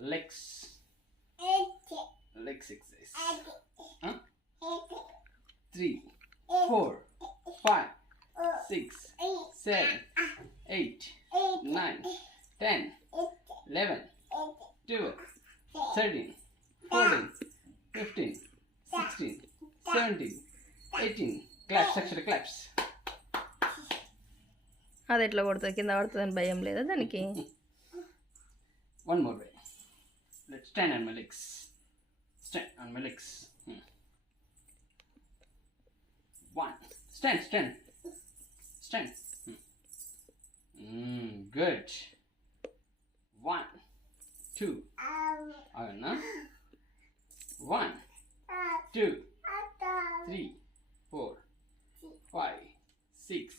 Legs. Legs exercise. 3, 4, 5, 6, 7, 8, 9, 10, 11, 12, 13, 14, 15, 16, 17, 18. Claps, actually claps. అది ఎట్లా కొడుతుంది, కింద పడుతుందని భయం లేదా దానికి? One more way. Let's stand on my legs. Stand on my legs. 1. Stand. Stand. Good. 1, 2. Anna. 1, 2, 3, 4, 5, 6.